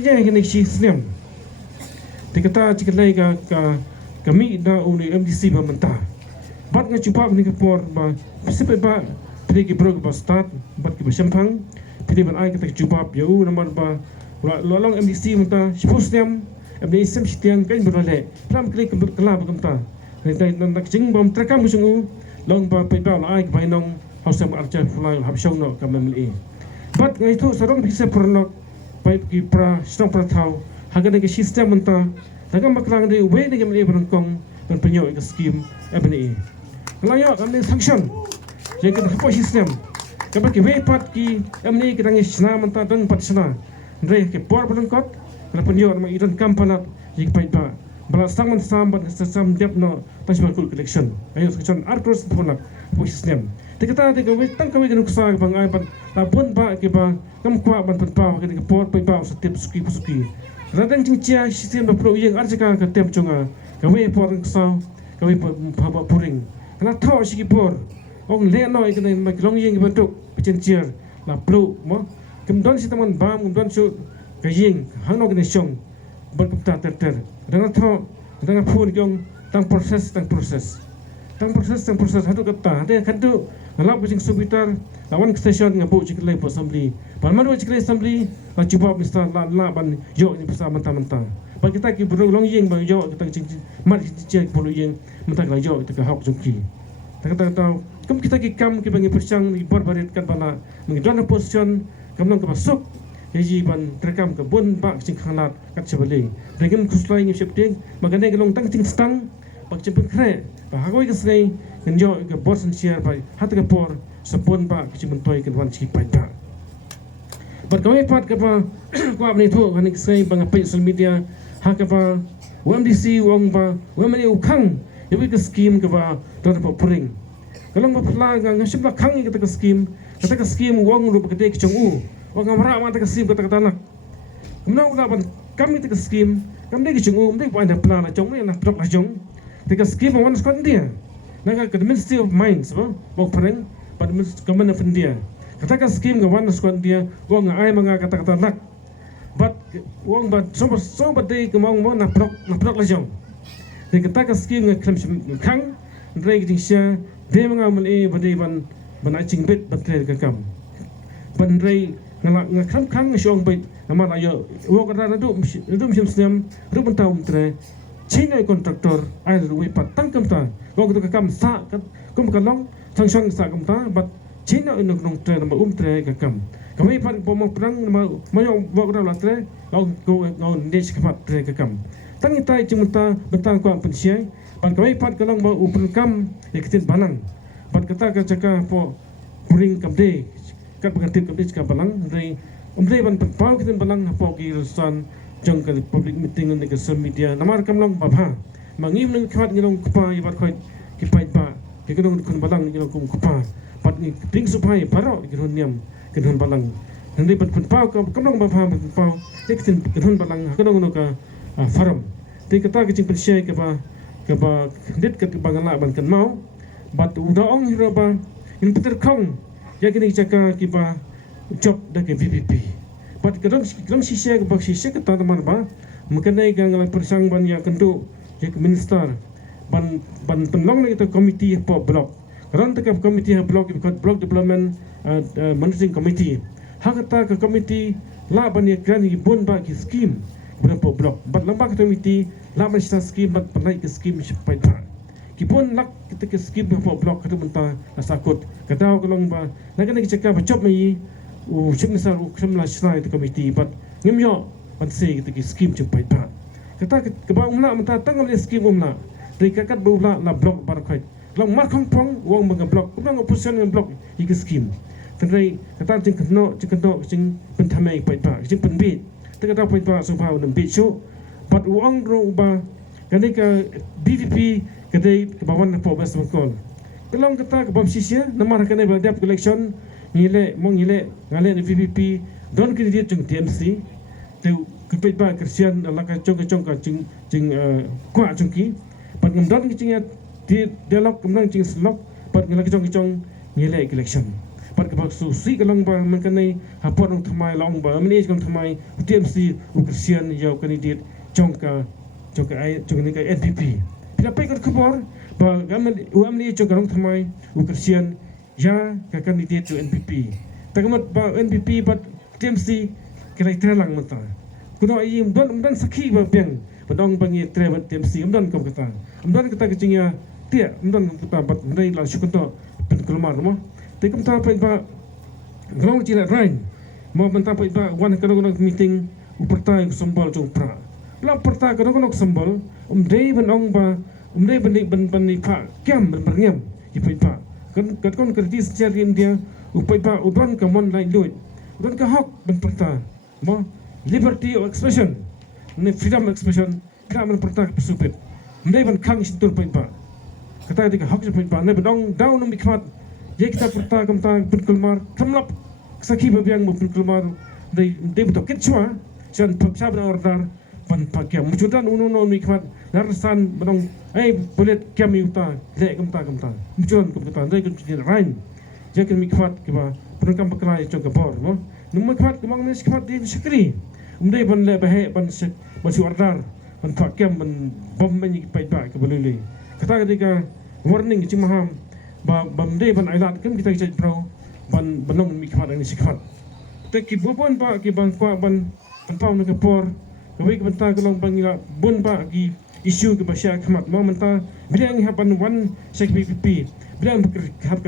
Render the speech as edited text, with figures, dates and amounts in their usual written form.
kerja yang si Sngew. Dikata jika lagi kami dah uni MDC mentah. Bat nga cuba ni kapor ba sepe ba pergi bro ba start bat ke Kharprang pergi ban ai kita cuba yau nomor ba lolong MDC mentah Sngew MDC setiang kan berlale pram klik kelab kamta. Dai nak jing bom terekam musungu long ba pe ba ai ke bainong hausam archa fulai habshong no kamamli. Bat nga itu sarong bisa pernok baik ki pra strong pra tau haga ke sistem mentah dagang baklang de we de gamli berengkong dan penyo ke skim MNE. Layak kami sanction jadi apa sistem kabar ke we pat ki MNE kita ngi sna mentah dan pat sna ndre ke por berengkot dan penyo ma idan kampanat jik pai ba bala sang man sambat sam depno tasman kul collection ayo sanction artros pona po sistem dikata de we tang kami genuk sa bang ai pat tapun ba ke ba kam kwa ban pat pa ke por pai ba sa tip suki radang cingcia sistem ba pro yang arjaka ka tem chunga ka we por sa ka we pa puring kana tho siki por ong le no ikene ma long yang bentuk pencinciar la pro mo kemudian si teman bam kemudian su ka ying hang no kene chong ban kupta ter dengan tho dengan pun jong tang proses hatu kata ada kantu ngalap kucing subitar lawan station ngabu ciklai assembly palmadu ciklai assembly la cuba misal la ban yo ni bersama mentah bagi kita ki berulong yeng bang yo kita cing mat cing pulu yeng mentah la yo kita hak jungki kata tahu kita ki kam ki bangi persang ni barbarit kan bala mengidon position kamlang ke masuk jadi ban terekam ke bun bak cing khalat kat sebeli dengan kuslai ni septing magane gelong tang cing stang bak cing kre bahagoi ke sei nyo ke bosan share bai hat ke por sabun ba ki mentoi ke wan chi pai ba berkawai pat ke pa ko apni thu kan sei bang pe social media ha ke pa MDC wong ba wemani ukang yebi ke scheme ke ba don pa puring kalong ba pla ga ngashim ba khang ke scheme kata ke scheme wong ru ke te chong u wong amra ma ke scheme kata nak mna uda ban kami ke scheme kam de ke chong u de ba na plan na chong na prok la chong te ke scheme wan skon dia naga ke Ministry of Mines ba wong pareng pada Government of India kata scheme ga wan skon dia wong ai manga kata nak but wong ba so de ke mong mo na prok la jong de kata scheme ga khang rei ding sia de manga mun e bade ban ching bit ban tre ka kam ban rei ngala khang shong bit nama la yo wo ka na du sim snem ru ban taum tre China kontraktor ai ru we pat tang kam ta ko ka kam sa kum ka long thang sang sa kam ta but China in nong tre na tre ka kam kami pat po mo prang ma yo wo ka la tre long ko ngau ne chi ka tre ka kam tang itai chimta bentang ko pensiai ban kami pat ka long ma upun kam ikitin balang ban kata ka caka po puring kam de kat pengantin kam de ka balang rei ban pau kitin balang po ki rusan jong ka public meeting on the social media namar kam long babha mangim nang khat ngilong kupa ibat khoi ki pai ba ki kedong kun balang ngilong kum kupa pat ni ting supai paro ki ron niam ki ron balang nanti ban pau kam long babha pau ikitin ron balang kedong no ka faram ti kata ki cing pensiai ka ba dit ka bangala ban kan mau bat udaong hiro ba in peter kong ya kini caka ki ba job da ke VPP bat kadang sisya ke bak sisya ke teman ba mengenai gang persang ban ya kendu ya ke minister ban penlong itu komiti po blok kadang tekap komiti blok ikut block development managing committee hakata ke komiti la ban ya kan ibon ba ki scheme berapa blok bat lambak komiti la ban scheme bat penai ke scheme sipai ba kipun lak kita ke scheme berapa blok kata mentah asakut kadau kalong ba nak nak cakap job mai misal semula slide komiti but ngimyo ban se kita ki scheme sipai ba kata ke ba umla mentah tangam le scheme umla dei kakat bula la blok bar khoi long mar Kharprang wong bang blok kumang opposition ng blok iki scheme tangrai kata jing kno jing pentamai pai ba jing penbit kata pai ba so ba ng bit so but wong ro ba kani ka BVP kadai ke bawan po bas mangkol kelong kata ke bom sisia namar kani ba dap election ngile ngale ni VVP don candidate jing TMC tu ke pai ba Christian la ka chong ka jing kwa jungki pat ngam don ki dialog kumang jing slok pat ngala ki chong ngile election Pat ke bak susi kalong ba mengenai hapon ng thamai long ba manage kong thamai TMC Ukrainian yau kandidat jongka ni ka NPP. Pila pai kan khobor ba gamen UMNI jongka long thamai Ukrainian ya ka kandidat tu NPP. Tagamat ba NPP pat TMC kira lang mata. Kuno ai umdan sakhi ba piang badong bangi travel TMC umdan kom kata. Umdan kata kecingnya dia umdan kata bat ndai la syukunto pen kelmar mo. Tekum ta pa ba grong cila rain mo benta pa ba wan kana meeting uperta yang sembal jong pra. La perta kana sembal dei banong ba dei ban ni pa kiam ban berngam ki pa kan kon kritis cari dia upai pa udan ka mon lain luit. Udan ka hak ban perta mo liberty of expression ni freedom of expression ka man perta supit. Dei ban khang situr pa kata dia hak pa ne banong down mi khat jadi kita perta kamta penkulmar kamlap sakhi babiang mo penkulmar dei betul kitchwa jan pabsa ban order pan pakyam mujudan uno mikmat narsan banong boleh kyam yuta le kamta mujudan kamta dei kun rain jakin mikmat kiba penkam bakrai jong kabor mo num mikmat kamang nes kmat di sekri dei ban le bahe ban su order pan pakyam ban bom meni pai ba ke boleh kata ketika warning cimaham bamde ban ailat kan kita cek pro ban banong mi khat ni sikhat te ki bobon ba ki ban kwa ban pau na kapor kawai ki banta kalong bangila bon ba ki isu ki basya khamat mo manta bilang hapan wan sek PPP bilang hab